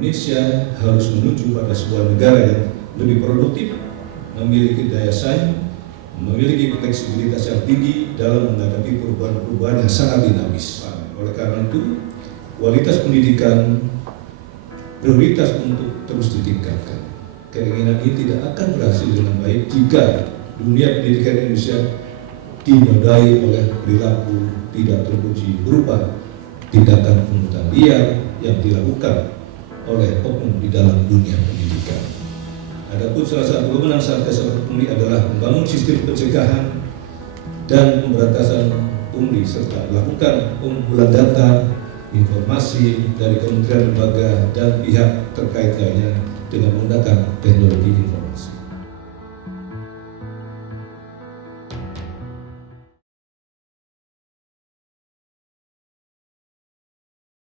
Indonesia harus menuju pada sebuah negara yang lebih produktif, memiliki daya saing, memiliki fleksibilitas yang tinggi dalam menghadapi perubahan-perubahan yang sangat dinamis. Oleh karena itu, kualitas pendidikan prioritas untuk terus ditingkatkan. Keinginan ini tidak akan berhasil dengan baik jika dunia pendidikan Indonesia dinodai oleh perilaku tidak terpuji berupa tindakan pungutan liar yang dilakukan oleh oknum di dalam dunia pendidikan. Adapun salah satu kewenangan Satgas Anti Pungli adalah membangun sistem pencegahan dan pemberantasan pungli serta melakukan pengumpulan data, informasi dari kementerian, lembaga, dan pihak terkait lainnya dengan menggunakan teknologi informasi.